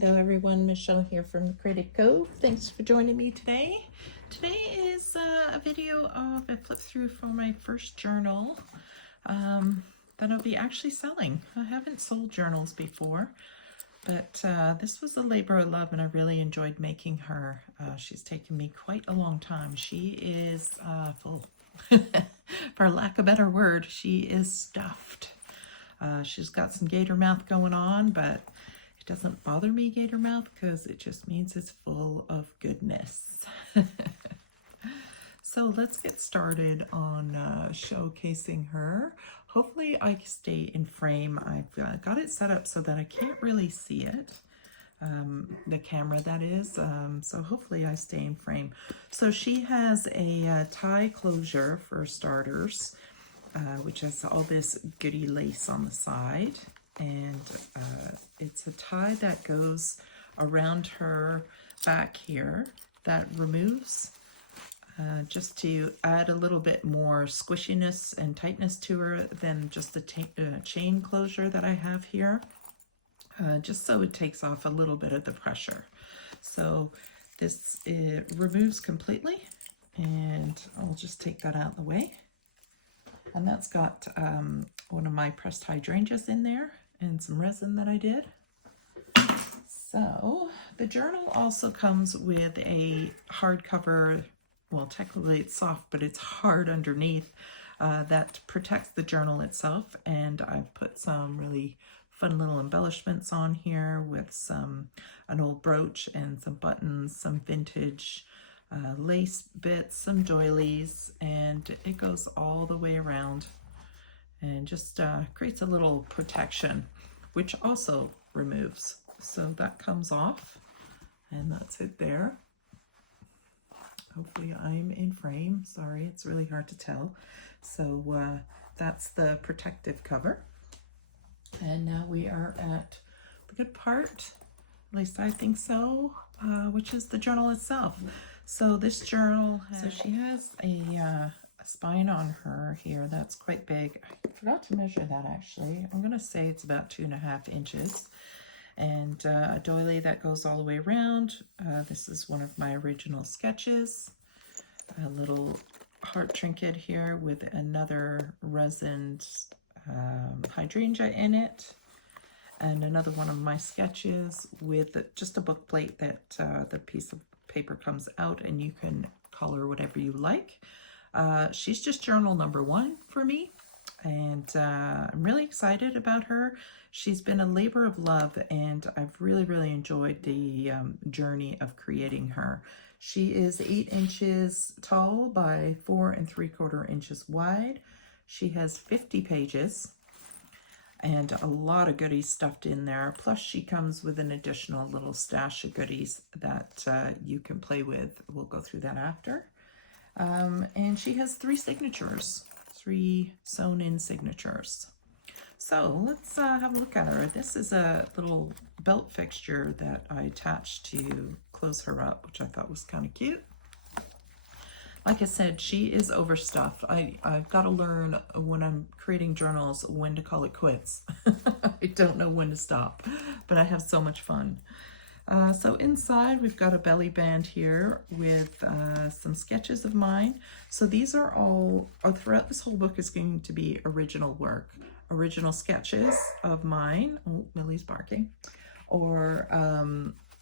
Hello everyone, Michelle here from the Creative Cove. Thanks for joining me today. Today is a video of a flip through for my first journal that I'll be actually selling. I haven't sold journals before, but this was a labor of love and I really enjoyed making her. She's taken me quite a long time. She is full. For lack of a better word, she is stuffed. She's got some gator mouth going on, but it doesn't bother me, gator mouth, because it just means it's full of goodness. So let's get started on showcasing her. Hopefully I stay in frame. I've got it set up so that I can't really see it, the camera that is, so hopefully I stay in frame. So she has a tie closure for starters, which has all this goody lace on the side, and it's a tie that goes around her back here that removes just to add a little bit more squishiness and tightness to her than just the chain closure that I have here, just so it takes off a little bit of the pressure. So this removes completely, and I'll just take that out of the way. And that's got one of my pressed hydrangeas in there and some resin that I did. So the journal also comes with a hardcover, well, technically it's soft, but it's hard underneath, that protects the journal itself. And I've put some really fun little embellishments on here with an old brooch and some buttons, some vintage lace bits, some doilies, and it goes all the way around and just creates a little protection, which also removes. So that comes off, and that's it there. Hopefully I'm in frame. Sorry, it's really hard to tell. So that's the protective cover. And now we are at the good part, at least I think so, which is the journal itself. So this journal, so she has a spine on her here that's quite big. I forgot to measure that actually. I'm going to say it's about 2.5 inches. And a doily that goes all the way around. This is one of my original sketches. A little heart trinket here with another resined hydrangea in it. And another one of my sketches with just a book plate that the piece of paper comes out and you can color whatever you like. She's just journal number 1 for me, and I'm really excited about her. She's been a labor of love, and I've really enjoyed the journey of creating her. She is 8 inches tall by 4 3/4 inches wide. She has 50 pages and a lot of goodies stuffed in there. Plus she comes with an additional little stash of goodies that you can play with. We'll go through that after. And she has 3 signatures, 3 sewn in signatures. So let's have a look at her. This is a little belt fixture that I attached to close her up, which I thought was kind of cute. Like I said, she is overstuffed. I've got to learn when I'm creating journals when to call it quits. I don't know when to stop, but I have so much fun. So inside we've got a belly band here with some sketches of mine. So these are all, throughout this whole book is going to be original work, original sketches of mine. Oh, Millie's barking. Or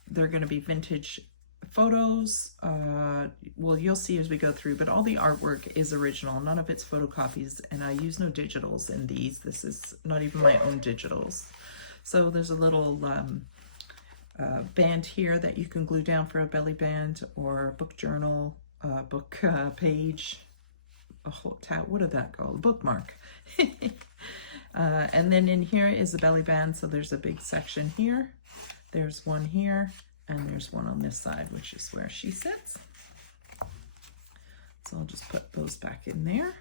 they're going to be vintage photos. Well, you'll see as we go through, but all the artwork is original. None of it's photocopies, and I use no digitals in these. This is not even my own digitals. So there's a little band here that you can glue down for a belly band, or a book journal, book page, a whole tab, what is that called? A bookmark. And then in here is the belly band. So there's a big section here. There's one here. And there's one on this side, which is where she sits. So I'll just put those back in there.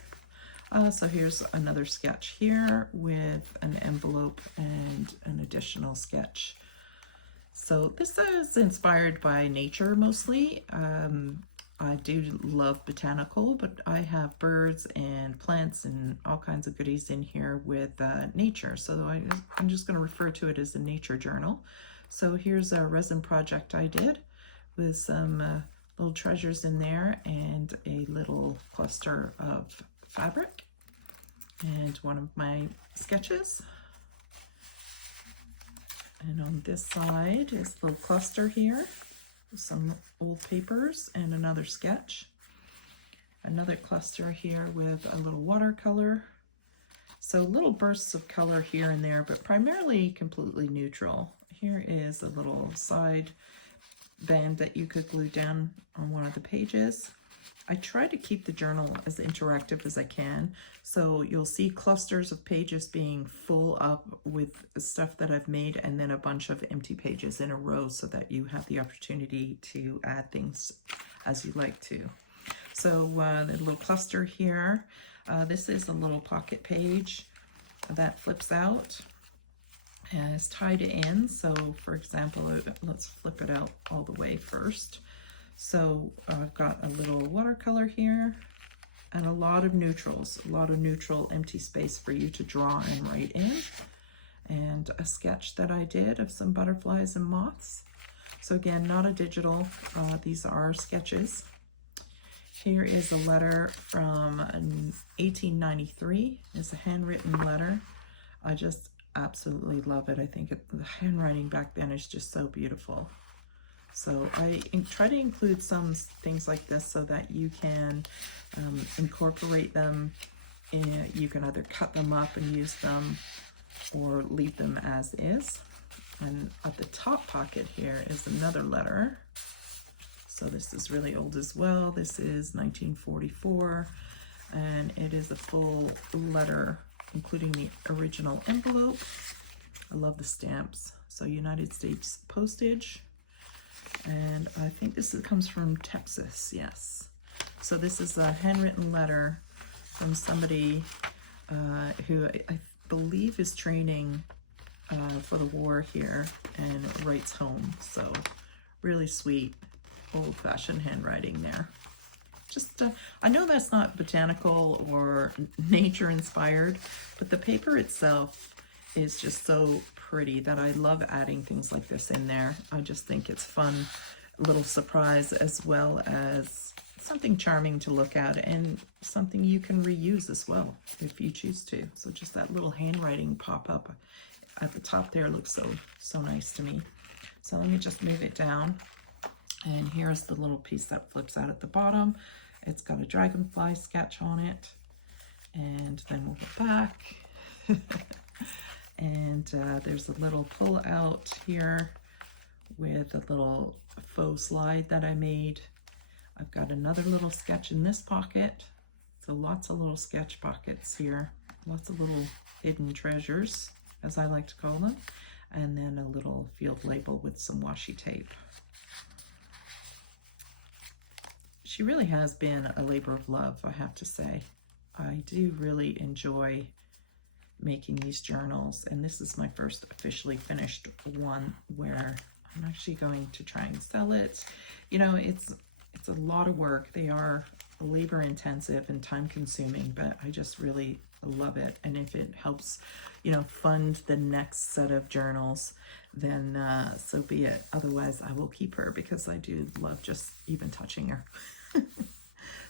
So here's another sketch here with an envelope and an additional sketch. So this is inspired by nature mostly. I do love botanical, but I have birds and plants and all kinds of goodies in here with nature. So I'm just going to refer to it as a nature journal. So here's a resin project I did with some little treasures in there and a little cluster of fabric and one of my sketches. And on this side is a little cluster here, some old papers and another sketch. Another cluster here with a little watercolor. So little bursts of color here and there, but primarily completely neutral. Here is a little side band that you could glue down on one of the pages. I try to keep the journal as interactive as I can, so you'll see clusters of pages being full up with stuff that I've made and then a bunch of empty pages in a row so that you have the opportunity to add things as you like to. So the little cluster here, this is a little pocket page that flips out and is tied in. So for example, let's flip it out all the way first. So I've got a little watercolor here and a lot of neutrals, a lot of neutral empty space for you to draw and write in, and a sketch that I did of some butterflies and moths. So again, not a digital, these are sketches. Here is a letter from 1893. It's a handwritten letter. I just absolutely love it. I think the handwriting back then is just so beautiful. So I try to include some things like this so that you can incorporate them. You can either cut them up and use them or leave them as is. And at the top pocket here is another letter. So this is really old as well. This is 1944, and it is a full letter, including the original envelope. I love the stamps. So United States postage. And I think this comes from Texas, yes. So this is a handwritten letter from somebody who I believe is training for the war here and writes home. So really sweet, old-fashioned handwriting there. Just, I know that's not botanical or nature-inspired, but the paper itself is just so pretty that I love adding things like this in there. I just think it's fun, a little surprise, as well as something charming to look at and something you can reuse as well if you choose to. So just that little handwriting pop-up at the top there looks so nice to me. So let me just move it down. And here's the little piece that flips out at the bottom. It's got a dragonfly sketch on it. And then we'll go back. And there's a little pull out here with a little faux slide that I made. I've got another little sketch in this pocket. So lots of little sketch pockets here. Lots of little hidden treasures, as I like to call them. And then a little field label with some washi tape. She really has been a labor of love, I have to say. I do really enjoy making these journals, and this is my first officially finished one where I'm actually going to try and sell it. You know, it's a lot of work. They are labor intensive and time consuming, but I just really love it. And if it helps, you know, fund the next set of journals, then so be it. Otherwise, I will keep her because I do love just even touching her.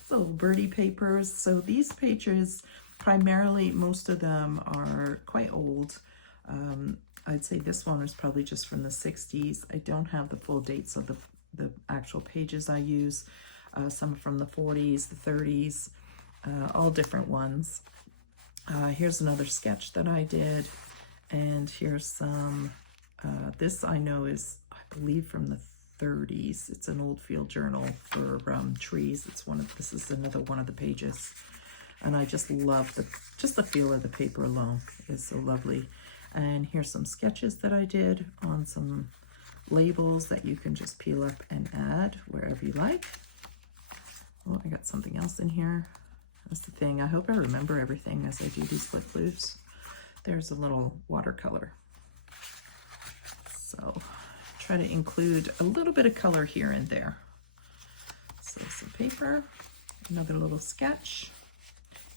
So birdie papers. So these pages, primarily, most of them are quite old. I'd say this one is probably just from the 60s. I don't have the full dates of the actual pages I use. Some from the 40s, the 30s, all different ones. Here's another sketch that I did. And here's some, this I know is, I believe, from the 30s. It's an old field journal for trees. This is another one of the pages. And I just love the feel of the paper alone is so lovely. And here's some sketches that I did on some labels that you can just peel up and add wherever you like. Oh, I got something else in here. That's the thing. I hope I remember everything as I do these flip glues. There's a little watercolor. So try to include a little bit of color here and there. So some paper, another little sketch.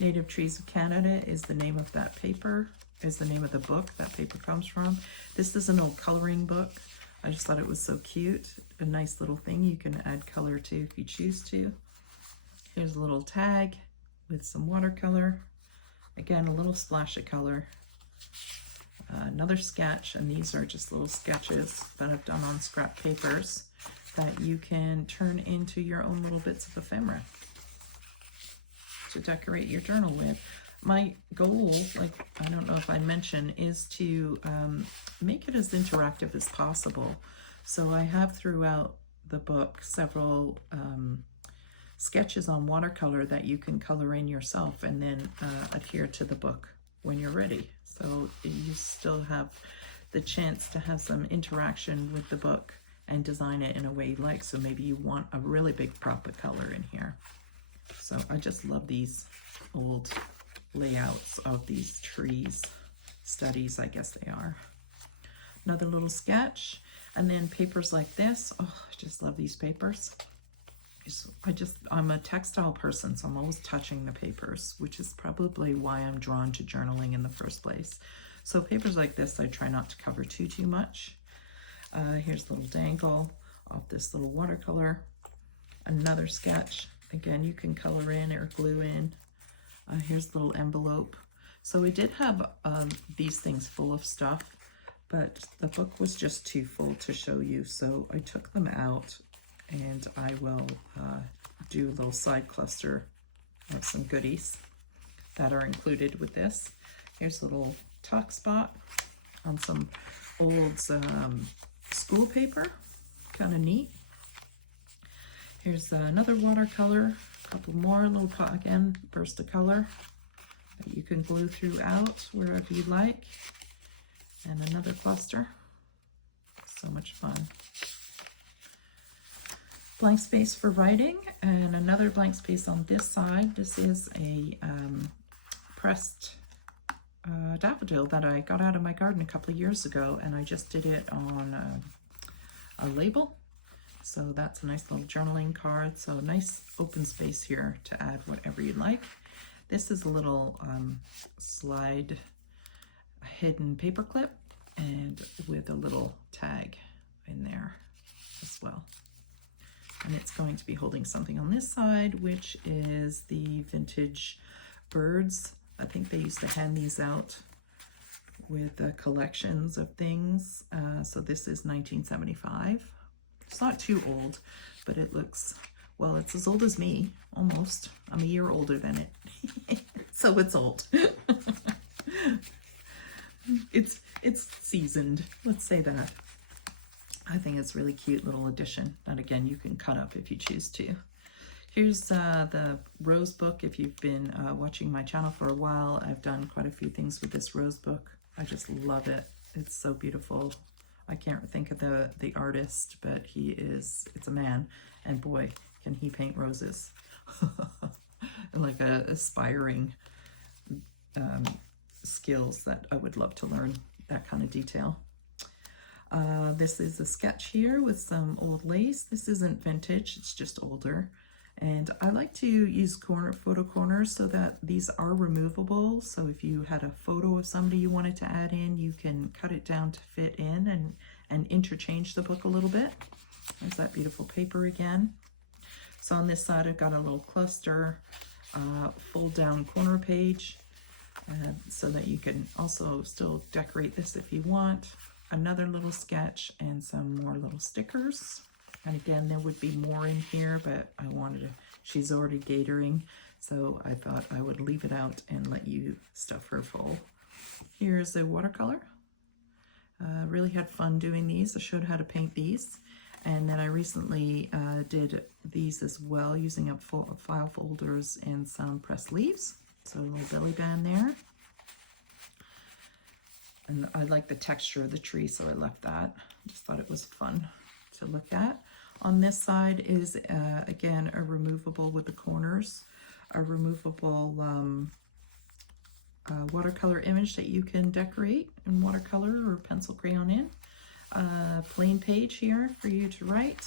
Native Trees of Canada is the name of that paper, is the name of the book that paper comes from. This is an old coloring book. I just thought it was so cute. A nice little thing you can add color to if you choose to. Here's a little tag with some watercolor. Again, a little splash of color. Another sketch, and these are just little sketches that I've done on scrap papers that you can turn into your own little bits of ephemera to decorate your journal with. My goal, like I don't know if I mentioned, is to make it as interactive as possible. So I have throughout the book several sketches on watercolor that you can color in yourself and then adhere to the book when you're ready. So you still have the chance to have some interaction with the book and design it in a way you like. So maybe you want a really big prop of color in here. So I just love these old layouts of these trees, studies, I guess they are. Another little sketch, and then papers like this. Oh, I just love these papers. I'm a textile person, so I'm always touching the papers, which is probably why I'm drawn to journaling in the first place. So papers like this, I try not to cover too much. Here's a little dangle of this little watercolor. Another sketch. Again, you can color in or glue in. Here's a little envelope. So we did have these things full of stuff, but the book was just too full to show you, so I took them out, and I will do a little side cluster of some goodies that are included with this. Here's a little tuck spot on some old school paper, kind of neat. Here's another watercolor, a couple more, a little pot again, burst of color that you can glue throughout wherever you like. And another cluster. So much fun. Blank space for writing, and another blank space on this side. This is a pressed daffodil that I got out of my garden a couple of years ago, and I just did it on a label. So that's a nice little journaling card. So nice open space here to add whatever you like. This is a little slide hidden paper clip, and with a little tag in there as well. And it's going to be holding something on this side, which is the vintage birds. I think they used to hand these out with collections of things. So this is 1975. It's not too old, but it looks, well, it's as old as me, almost. I'm a year older than it. So it's old. It's seasoned, let's say that. I think it's a really cute little addition that, again, you can cut up if you choose to. Here's the rose book. If you've been watching my channel for a while, I've done quite a few things with this rose book. I just love it. It's so beautiful. I can't think of the artist, but it's a man, and boy, can he paint roses. Like aspiring skills that I would love to learn, that kind of detail. This is a sketch here with some old lace. This isn't vintage, it's just older. And I like to use photo corners so that these are removable. So if you had a photo of somebody you wanted to add in, you can cut it down to fit in and interchange the book a little bit. There's that beautiful paper again. So on this side, I've got a little cluster, fold down corner page, so that you can also still decorate this if you want. Another little sketch and some more little stickers. And again, there would be more in here, but I wanted to, she's already gatoring, so I thought I would leave it out and let you stuff her full. Here's a watercolor. Really had fun doing these. I showed how to paint these. And then I recently did these as well, using up file folders and some pressed leaves. So a little belly band there. And I like the texture of the tree, so I left that. Just thought it was fun to look at. On this side is, again, a removable with the corners, a removable watercolor image that you can decorate in watercolor or pencil crayon in. Plain page here for you to write.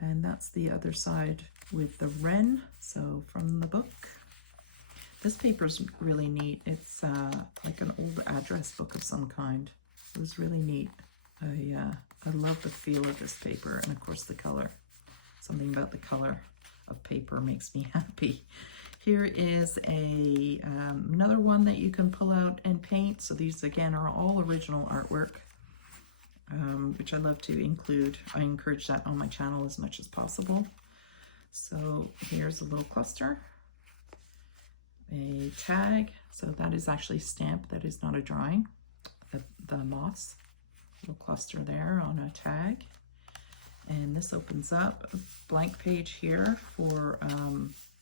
And that's the other side with the wren, so from the book. This paper's really neat. It's like an old address book of some kind. It was really neat. I I love the feel of this paper, and of course the color. Something about the color of paper makes me happy. Here is another one that you can pull out and paint. So these again are all original artwork, which I love to include. I encourage that on my channel as much as possible. So here's a little cluster, a tag. So that is actually stamped, that is not a drawing. The moss, little cluster there on a tag. And this opens up a blank page here for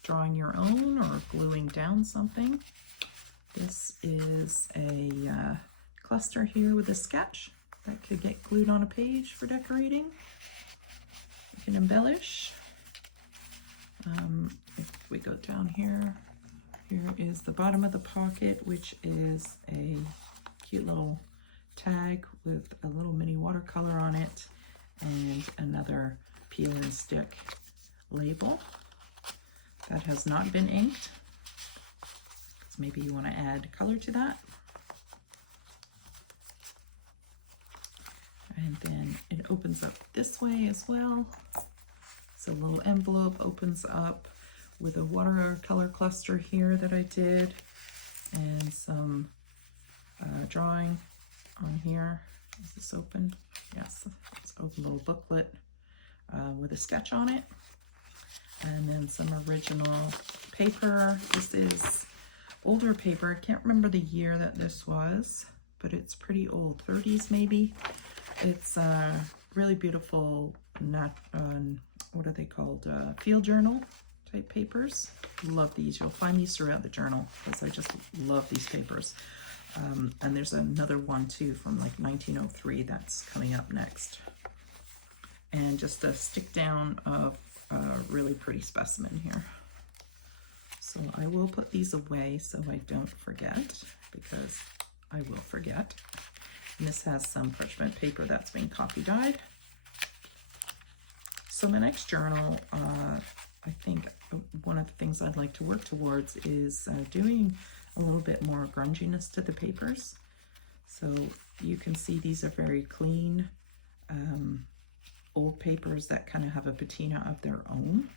drawing your own or gluing down something. This is a cluster here with a sketch that could get glued on a page for decorating. You can embellish. If we go down here, here is the bottom of the pocket, which is a cute little tag with a little mini watercolor on it and another peel and stick label that has not been inked. So maybe you want to add color to that. And then it opens up this way as well. So a little envelope opens up with a watercolor cluster here that I did, and some drawing on here. Is this open? Yes, it's an open little booklet with a sketch on it. And then some original paper. This is older paper. I can't remember the year that this was, but it's pretty old, 30s maybe. It's really beautiful, what are they called? Field journal type papers. Love these. You'll find these throughout the journal because I just love these papers. And there's another one too from like 1903 that's coming up next. And just a stick down of a really pretty specimen here. So I will put these away so I don't forget, because I will forget. And this has some parchment paper that's been copy dyed. So my next journal, I think one of the things I'd like to work towards is doing a little bit more grunginess to the papers. So you can see these are very clean, old papers that kind of have a patina of their own.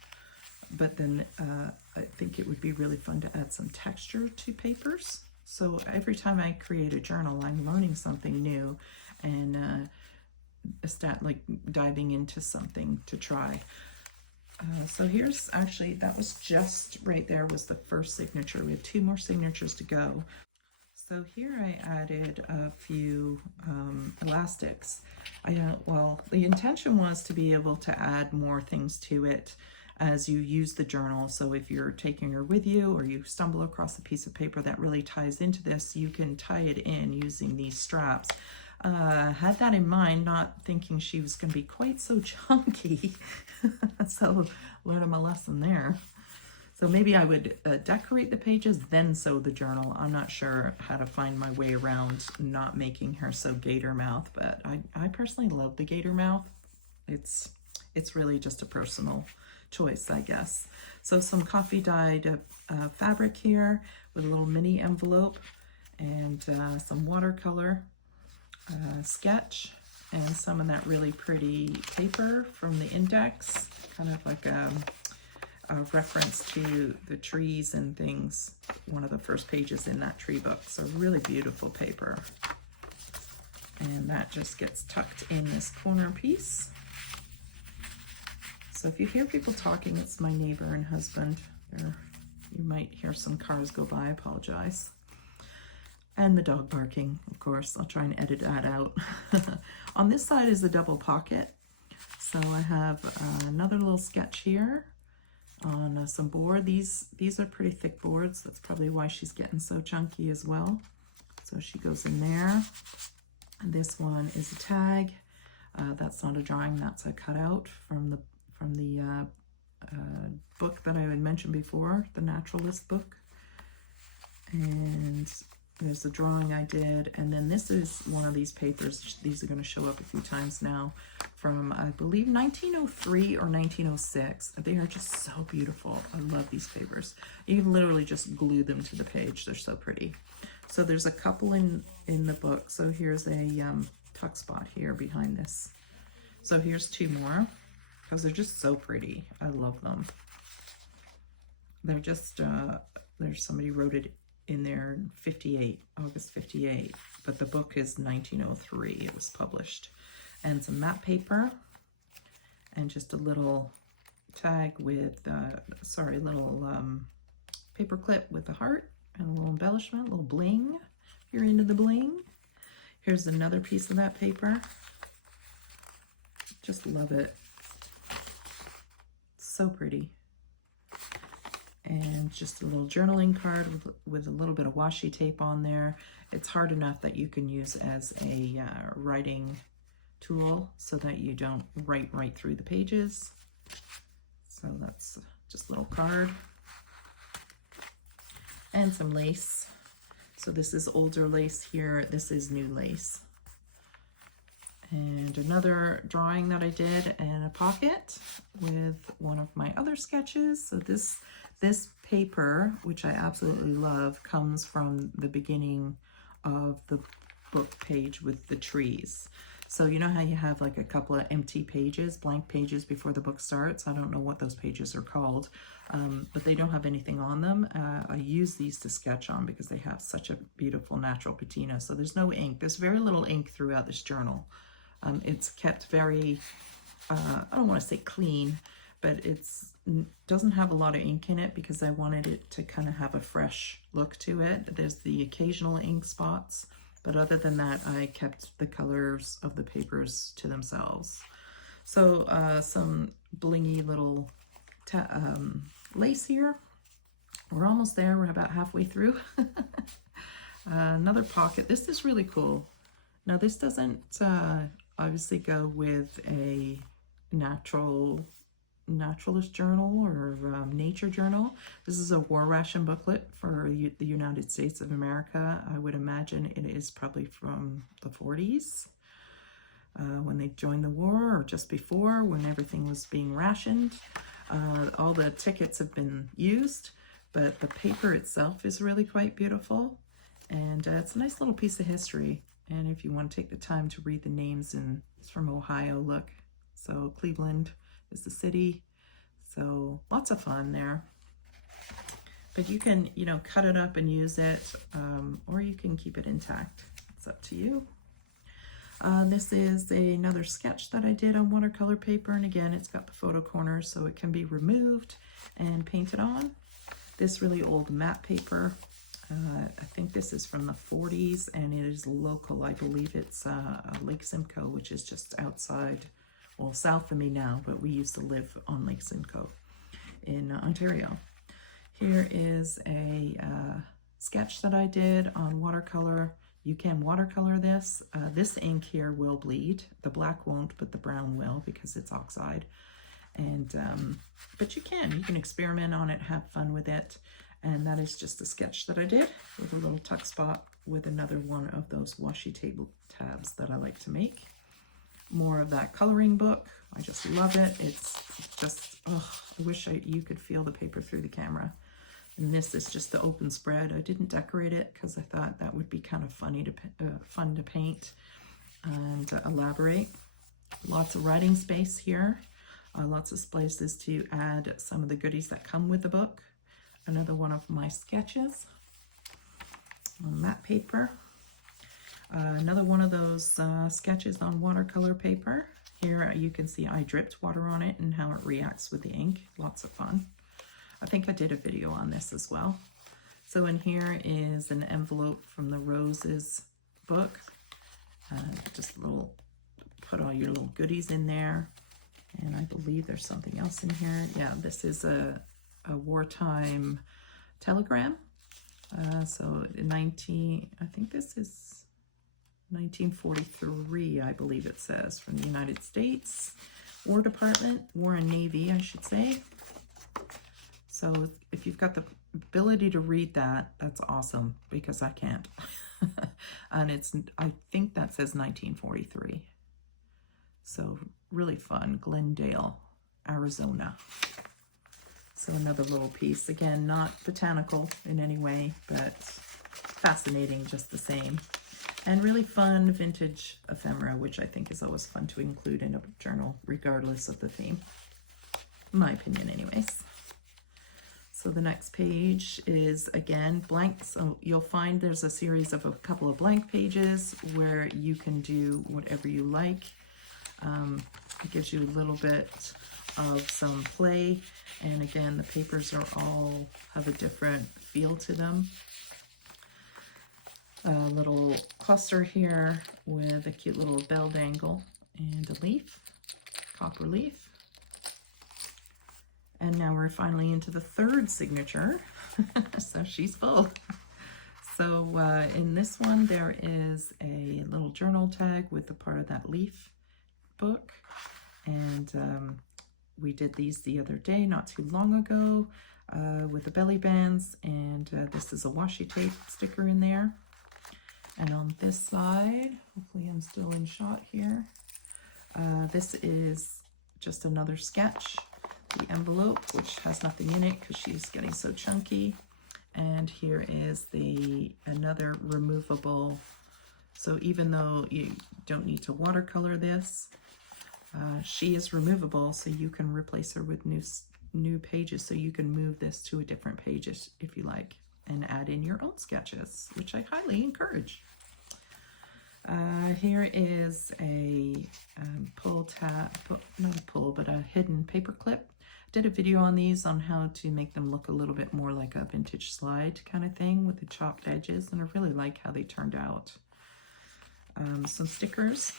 But then I think it would be really fun to add some texture to papers. So every time I create a journal, I'm learning something new and like diving into something to try. So here's actually, that was just right there was the first signature. We have 2 more signatures to go. So here I added a few elastics. Well, the intention was to be able to add more things to it as you use the journal. So if you're taking her with you or you stumble across a piece of paper that really ties into this, you can tie it in using these straps. Had that in mind, not thinking she was going to be quite so chunky. So learned my lesson there. So maybe I would decorate the pages, then sew the journal. I'm not sure how to find my way around not making her so gator mouth, but I personally love the gator mouth. It's really just a personal choice, I guess. So some coffee dyed fabric here with a little mini envelope and some watercolor sketch and some of that really pretty paper from the index, kind of like a reference to the trees and things, one of the first pages in that tree book. So really beautiful paper. And that just gets tucked in this corner piece. So if you hear people talking, it's my neighbor and husband. You might hear some cars go by, I apologize. And the dog barking, of course. I'll try and edit that out. On this side is the double pocket. So I have another little sketch here on some board. These are pretty thick boards. That's probably why she's getting so chunky as well. So she goes in there. And this one is a tag. That's not a drawing, that's a cutout from the book that I had mentioned before, the Naturalist book. And there's a drawing I did, and then this is one of these papers. These are going to show up a few times now, from I believe 1903 or 1906. They are just so beautiful. I love these papers. You can literally just glue them to the page. They're so pretty. So there's a couple in the book. So here's a tuck spot here behind this So here's two more, because they're just so pretty. I love them. They're just, there's somebody wrote it in there in 58, August 58, but the book is 1903, it was published. And some matte paper, and just a little tag with, little paper clip with a heart, and a little embellishment, a little bling, if you're into the bling. Here's another piece of that paper. Just love it. So pretty. And just a little journaling card with a little bit of washi tape on there. It's hard enough that you can use as a writing tool so that you don't write right through the pages. So that's just a little card. And some lace. So this is older lace here. This is new lace. And another drawing that I did in a pocket with one of my other sketches. So this paper, which I absolutely love, comes from the beginning of the book page with the trees. So you know how you have like a couple of empty pages, blank pages before the book starts? I don't know what those pages are called, but they don't have anything on them. I use these to sketch on because they have such a beautiful natural patina. So there's no ink. There's very little ink throughout this journal. It's kept very, I don't want to say clean, but it's doesn't have a lot of ink in it because I wanted it to kind of have a fresh look to it. There's the occasional ink spots, but other than that, I kept the colors of the papers to themselves. So some blingy little lace here. We're almost there. We're about halfway through. Another pocket. This is really cool. Now this doesn't obviously go with a naturalist journal or nature journal. This is a war ration booklet for the United States of America. I would imagine it is probably from the 40s when they joined the war, or just before, when everything was being rationed. All the tickets have been used, but the paper itself is really quite beautiful, and it's a nice little piece of history. And if you want to take the time to read the names, and it's from Ohio, look. So Cleveland is the city. So lots of fun there. But you can, you know, cut it up and use it, or you can keep it intact. It's up to you. This is another sketch that I did on watercolor paper. And again, it's got the photo corners so it can be removed and painted on. This really old matte paper. I think this is from the 40s, and it is local. I believe it's Lake Simcoe, which is just outside, well, south of me now, but we used to live on Lake Simcoe in Ontario. Here is a sketch that I did on watercolor. You can watercolor this. This ink here will bleed. The black won't, but the brown will because it's oxide. And but you can experiment on it, have fun with it. And that is just a sketch that I did with a little tuck spot with another one of those washi tape tabs that I like to make. More of that coloring book. I just love it. It's just, oh, I wish you could feel the paper through the camera. And this is just the open spread. I didn't decorate it because I thought that would be kind of fun to paint and elaborate. Lots of writing space here. Lots of places to add some of the goodies that come with the book. Another one of my sketches on matte paper. Another one of those sketches on watercolor paper. Here you can see I dripped water on it and how it reacts with the ink. Lots of fun. I think I did a video on this as well. So in here is an envelope from the Roses book. Just a little, put all your little goodies in there. And I believe there's something else in here. Yeah, this is a wartime telegram. So in I think this is 1943, I believe it says, from the United States War Department, War and Navy, I should say. So if you've got the ability to read that, that's awesome, because I can't. And I think that says 1943. So really fun, Glendale, Arizona. So another little piece, again, not botanical in any way, but fascinating just the same. And really fun vintage ephemera, which I think is always fun to include in a journal, regardless of the theme. In my opinion, anyways. So the next page is, again, blank. So you'll find there's a series of a couple of blank pages where you can do whatever you like. It gives you a little bit of some play. And again, the papers are all have a different feel to them. A little cluster here with a cute little bell dangle and a leaf, copper leaf. And now we're finally into the third signature. So she's full. So in this one, there is a little journal tag with a part of that leaf book. And we did these the other day, not too long ago, with the belly bands. And this is a washi tape sticker in there. And on this side, hopefully I'm still in shot here. This is just another sketch. The envelope, which has nothing in it because she's getting so chunky. And here is another removable. So even though you don't need to watercolor this, she is removable, so you can replace her with new pages. So you can move this to a different page if you like, and add in your own sketches, which I highly encourage. Here is a not a pull, but a hidden paper clip. Did a video on these on how to make them look a little bit more like a vintage slide kind of thing with the chopped edges, and I really like how they turned out. Some stickers.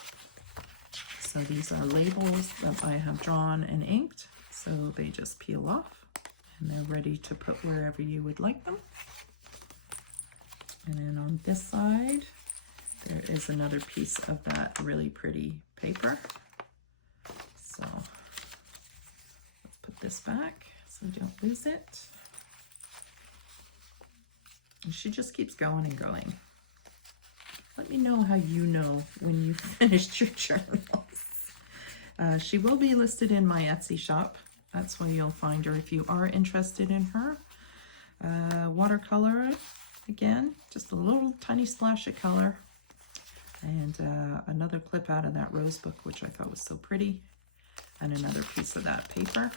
So these are labels that I have drawn and inked, so they just peel off and they're ready to put wherever you would like them. And then on this side, there is another piece of that really pretty paper. So let's put this back so we don't lose it. And she just keeps going and going. Let me know how you know when you finished your journals. She will be listed in my Etsy shop. That's where you'll find her if you are interested in her. Watercolor, again, just a little tiny splash of color. And another clip out of that rose book, which I thought was so pretty. And another piece of that paper.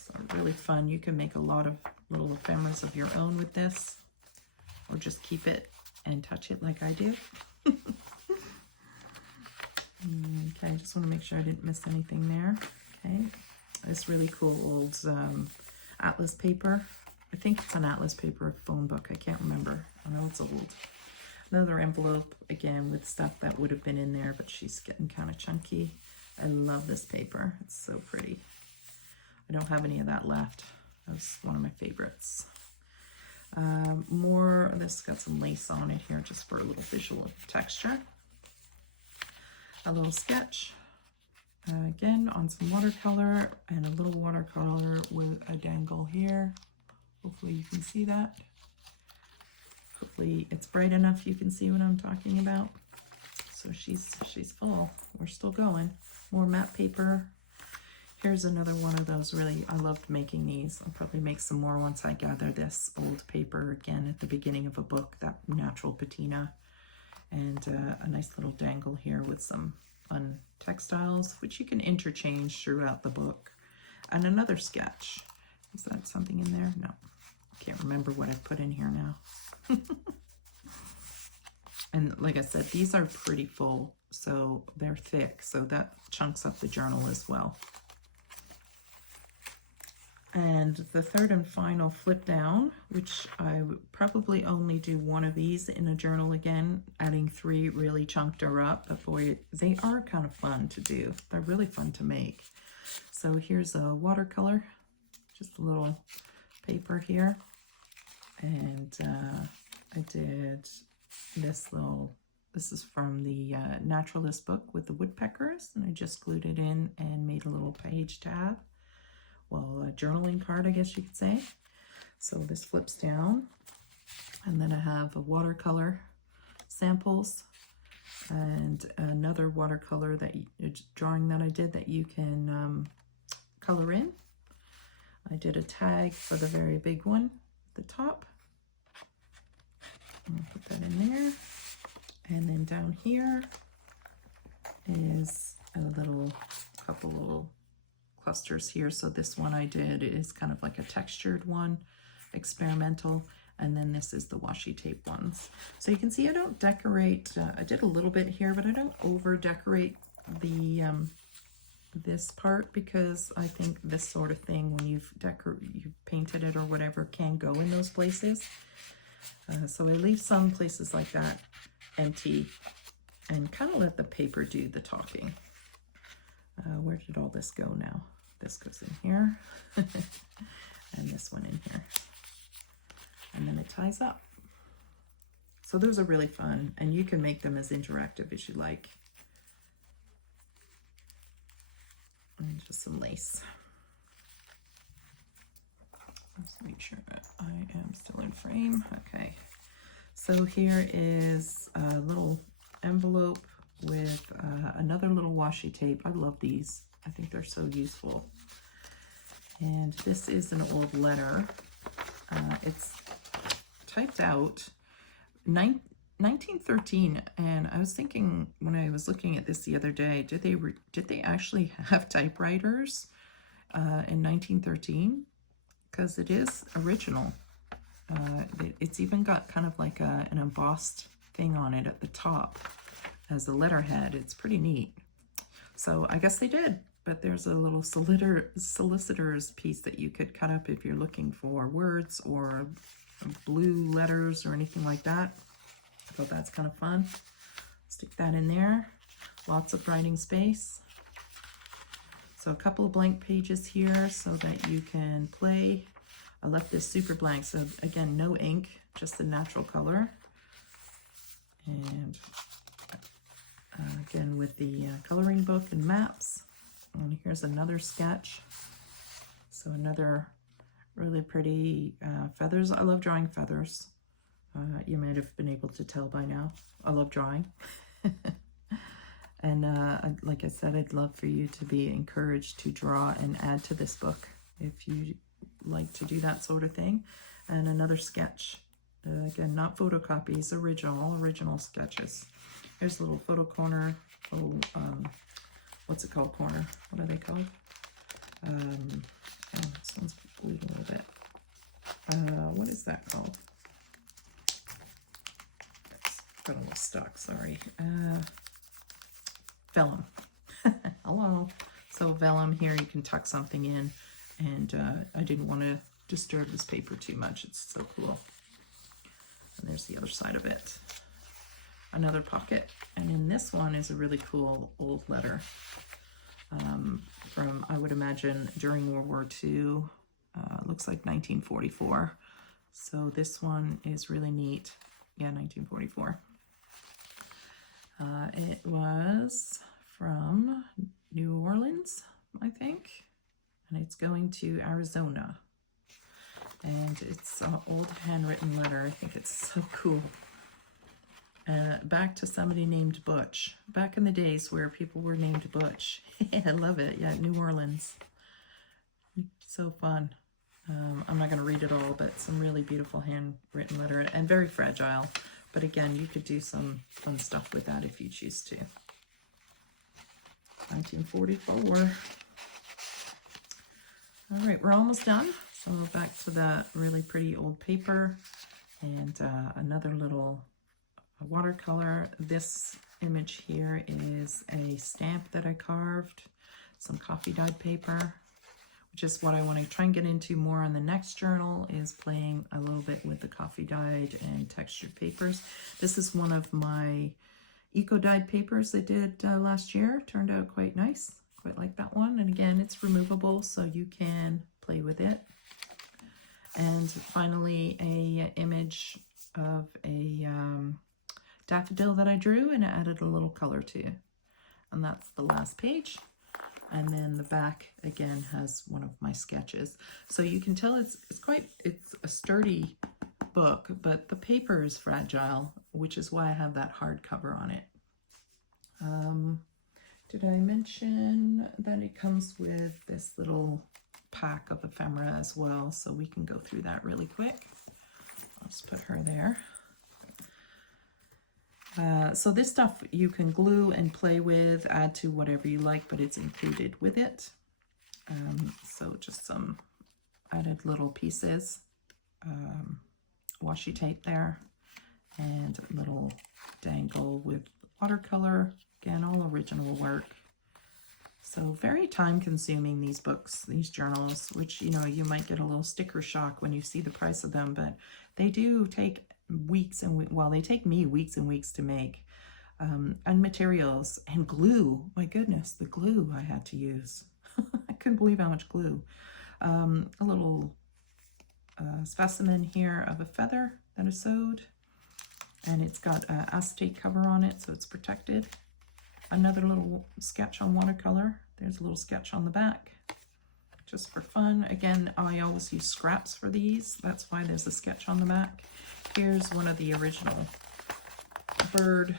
So really fun. You can make a lot of little ephemeras of your own with this. Or just keep it and touch it like I do. Okay, I just want to make sure I didn't miss anything there. Okay, this really cool old atlas paper. I think it's an atlas paper phone book. I can't remember. I know it's old. Another envelope, again, with stuff that would have been in there, but she's getting kind of chunky. I love this paper. It's so pretty. I don't have any of that left. That's one of my favorites. More, this got some lace on it here just for a little visual texture. A little sketch, again, on some watercolor, and a little watercolor with a dangle here. Hopefully you can see that. Hopefully it's bright enough you can see what I'm talking about. So she's full. We're still going. More matte paper. Here's another one of those. Really, I loved making these. I'll probably make some more once I gather this old paper again at the beginning of a book, that natural patina. And a nice little dangle here with some fun textiles, which you can interchange throughout the book. And another sketch. Is that something in there? No. I can't remember what I put in here now. And like I said, these are pretty full, so they're thick, so that chunks up the journal as well. And the third and final flip down, which I would probably only do one of these in a journal again, adding 3 really chunked her up before they are kind of fun to do. They're really fun to make. So here's a watercolor, just a little paper here. And I did this is from the Naturalist book with the woodpeckers, and I just glued it in and made a little page tab. Well, a journaling card, I guess you could say. So this flips down, and then I have a watercolor samples and another watercolor drawing that I did that you can color in. I did a tag for the very big one at the top, I'll put that in there. And then down here is a couple little clusters here. So this one I did is kind of like a textured one, experimental. And then this is the washi tape ones. So you can see I don't decorate, I did a little bit here, but I don't over decorate the this part, because I think this sort of thing, when you've painted it or whatever, can go in those places. So I leave some places like that empty and kind of let the paper do the talking. Where did all this go now? This goes in here and this one in here. And then it ties up. So those are really fun, and you can make them as interactive as you like. And just some lace. Let's make sure that I am still in frame. Okay. So here is a little envelope with another little washi tape. I love these. I think they're so useful. And this is an old letter. It's typed out 1913, and I was thinking when I was looking at this the other day, did they actually have typewriters in 1913? Because it is original. It's even got kind of like an embossed thing on it at the top as a letterhead. It's pretty neat. So I guess they did, but there's a little solicitor's piece that you could cut up if you're looking for words or blue letters or anything like that. I thought that's kind of fun. Stick that in there. Lots of writing space. So a couple of blank pages here so that you can play. I left this super blank, so again, no ink, just the natural color. And again, with the coloring book and maps. And here's another sketch. So another really pretty feathers. I love drawing feathers. You might have been able to tell by now. I love drawing. And like I said, I'd love for you to be encouraged to draw and add to this book if you like to do that sort of thing. And another sketch. Again, not photocopies, original sketches. Here's a little photo corner, little, what's it called, corner? What are they called? Oh, this one's bleeding a little bit. What is that called? Got a little stuck, sorry. Vellum. Hello. So vellum here, you can tuck something in, and I didn't want to disturb this paper too much. It's so cool. And there's the other side of it. Another pocket. And in this one is a really cool old letter from, I would imagine, during World War II. Looks like 1944. So this one is really neat. Yeah, 1944. It was from New Orleans, I think, and it's going to Arizona. And it's an old handwritten letter. I think it's so cool. Back to somebody named Butch. Back in the days where people were named Butch. I love it. Yeah, New Orleans. So fun. I'm not going to read it all, but some really beautiful handwritten letter and very fragile. But again, you could do some fun stuff with that if you choose to. 1944. All right, we're almost done. So back to that really pretty old paper and another little watercolor. This image here is a stamp that I carved, some coffee dyed paper, which is what I want to try and get into more on the next journal, is playing a little bit with the coffee dyed and textured papers. This is one of my eco dyed papers I did last year. Turned out quite nice. Quite like that one. And again, it's removable, so you can play with it. And finally, a image of a daffodil that I drew and added a little color to. And that's the last page. And then the back again has one of my sketches. So you can tell it's a sturdy book, but the paper is fragile, which is why I have that hardcover on it. Did I mention that it comes with this little pack of ephemera as well? So we can go through that really quick. I'll just put her there. So this stuff you can glue and play with, add to whatever you like, but it's included with it. So just some added little pieces, washi tape there, and a little dangle with watercolor. Again, all original work. So very time consuming, these books, these journals, which, you know, you might get a little sticker shock when you see the price of them, but they do take weeks and well, they take me weeks and weeks to make. And materials and glue. My goodness, the glue I had to use. I couldn't believe how much glue. A little specimen here of a feather that is sewed, and it's got an acetate cover on it, so it's protected. Another little sketch on watercolor. There's a little sketch on the back, just for fun. Again, I always use scraps for these. That's why there's a sketch on the back. Here's one of the original bird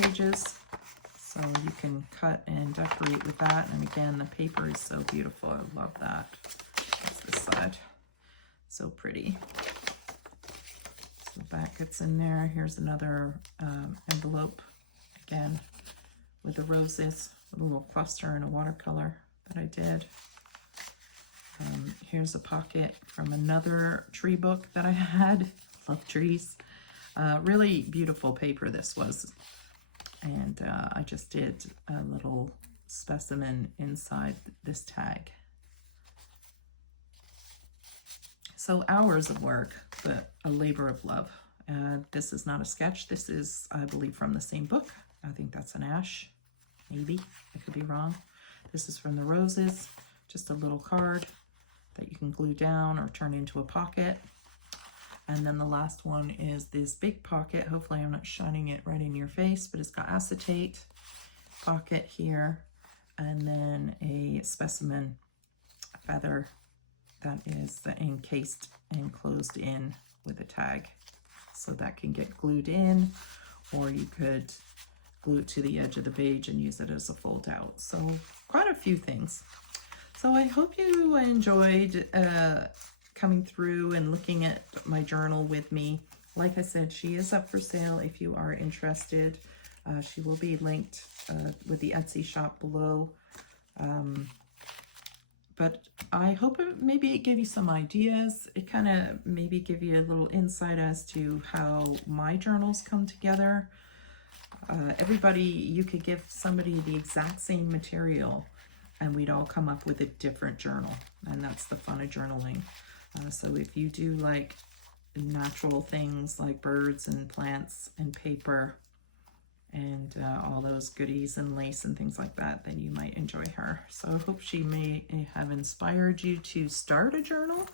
pages. So you can cut and decorate with that. And again, the paper is so beautiful. I love that. That's this side. So pretty. So the back gets in there. Here's another envelope. Again, with the roses, a little cluster and a watercolor that I did. Here's a pocket from another tree book that I had. Love trees. Really beautiful paper this was. And I just did a little specimen inside this tag. So hours of work, but a labor of love. This is not a sketch. This is, I believe, from the same book. I think that's an ash, maybe. I could be wrong. This is from the roses. Just a little card that you can glue down or turn into a pocket. And then the last one is this big pocket. Hopefully I'm not shining it right in your face, but it's got acetate pocket here. And then a specimen feather that is encased and closed in with a tag. So that can get glued in, or you could glue it to the edge of the page and use it as a fold out. So quite a few things. So I hope you enjoyed coming through and looking at my journal with me. Like I said, she is up for sale if you are interested. She will be linked with the Etsy shop below. But I hope maybe it gave you some ideas. It kind of maybe give you a little insight as to how my journals come together. Everybody, you could give somebody the exact same material and we'd all come up with a different journal. And that's the fun of journaling. So if you do like natural things like birds and plants and paper and all those goodies and lace and things like that, then you might enjoy her. So I hope she may have inspired you to start a journal.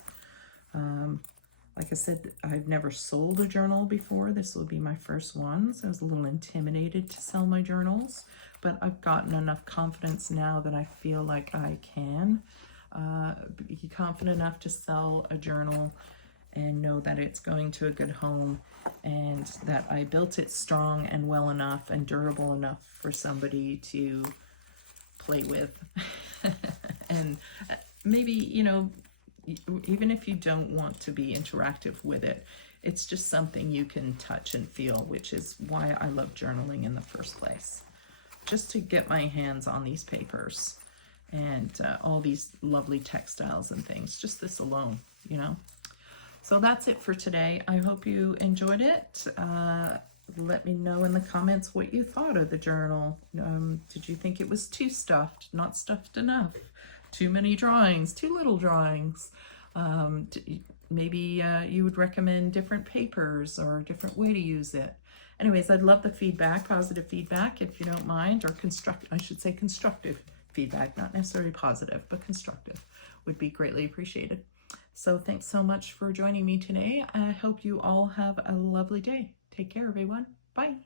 Like I said, I've never sold a journal before. This will be my first one, so I was a little intimidated to sell my journals, but I've gotten enough confidence now that I feel like I can be confident enough to sell a journal and know that it's going to a good home and that I built it strong and well enough and durable enough for somebody to play with. And maybe, you know, even if you don't want to be interactive with it, it's just something you can touch and feel, which is why I love journaling in the first place. Just to get my hands on these papers and all these lovely textiles and things, just this alone, you know. So that's it for today. I hope you enjoyed it. Let me know in the comments what you thought of the journal. Did you think it was too stuffed, not stuffed enough? Too many drawings, too little drawings? Maybe you would recommend different papers or a different way to use it. Anyways, I'd love the feedback, positive feedback, if you don't mind, or constructive feedback, not necessarily positive, but constructive would be greatly appreciated. So thanks so much for joining me today. I hope you all have a lovely day. Take care, everyone. Bye.